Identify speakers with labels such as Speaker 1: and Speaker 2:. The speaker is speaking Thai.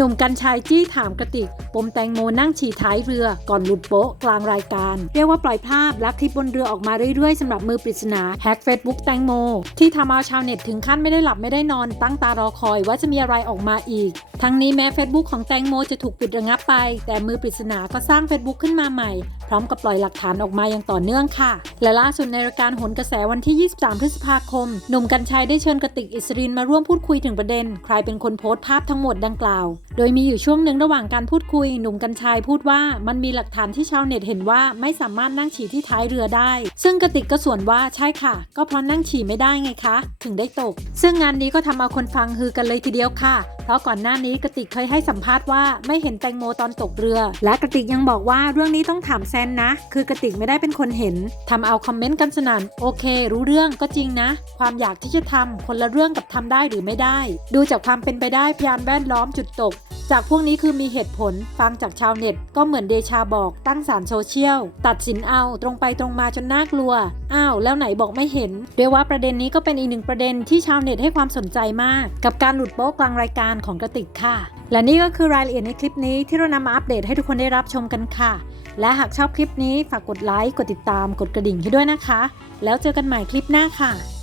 Speaker 1: หนุ่มกัญชัยจี้ถามกระติก ปมแตงโมนั่งฉี่ท้ายเรือก่อนหลุดโป๊ะกลางรายการ เรียกว่าปล่อยภาพและคลิปบนเรือออกมาเรื่อยๆสำหรับมือปริศนาแฮกเฟซบุ๊กแตงโม ที่ทำเอาชาวเน็ตถึงขั้นไม่ได้หลับไม่ได้นอนตั้งตารอคอยว่าจะมีอะไรออกมาอีก ทั้งนี้แม้ Facebook ของแตงโมจะถูกปิดระงับไป แต่มือปริศนาก็สร้าง Facebook ขึ้นมาใหม่ พร้อมกับปล่อยหลักฐานออกมาอย่างต่อเนื่องค่ะ และล่าสุดในรายการโหนกระแสวันที่ 23 พฤษภาคม หนุ่มกัญชัยได้เชิญกระติกอิสรินมาร่วมพูดคุยถึงประเด็น ใครเป็นคนโพสต์ภาพทั้งหมดดังกล่าว โดยมีอยู่ช่วงหนึ่งระหว่างการพูดคุย หนุ่มกัญชัยพูดว่ามันมีหลักฐานที่ชาวเน็ตเห็นว่าไม่สามารถนั่งฉี่ที่ท้ายเรือได้ ซึ่งกะติกก็ส่วนว่าใช่ค่ะ ก็เพราะนั่งฉี่ไม่ได้ไงคะ ถึงได้ตก ซึ่งงานนี้ก็ทำเอาคนฟังฮือกันเลยทีเดียวค่ะ เพราะก่อนหน้านี้กะติกเคยให้สัมภาษณ์ว่าไม่เห็นแตงโมตอนตกเรือ และกะติกยังบอกว่าเรื่องนี้ต้องถามแซนนะ คือกะติกไม่ได้เป็นคนเห็นทำเอาคอมเมนต์กันสนั่นโอเค รู้เรื่องก็จริงนะ ความอยากที่จะทำคนละเรื่องกับทำได้หรือไม่ได้ ดูจากความเป็นไปได้พยานแวดล้อมจุดตก จากพวกนี้คือมีเหตุผล ฟังจากชาวเน็ต ก็เหมือนเดชาบอกตั้งสารโซเชียล ตัดสินเอาตรงไปตรงมาจนน่ากลัว อ้าว แล้วไหนบอกไม่เห็นเรียว่าประเด็นนี้ก็เป็นอีกหนึ่งประเด็นที่ชาวเน็ตให้ความสนใจมาก กับการหลุดโป๊กลางรายการของกระติกค่ะ และนี่ก็คือรายละเอียดในคลิปนี้ที่เรานำมาอัปเดตให้ทุกคนได้รับชมกันค่ะ และหากชอบคลิปนี้ฝากกดไลค์กดติดตามกดกระดิ่งให้ด้วยนะคะ แล้วเจอกันใหม่คลิปหน้าค่ะ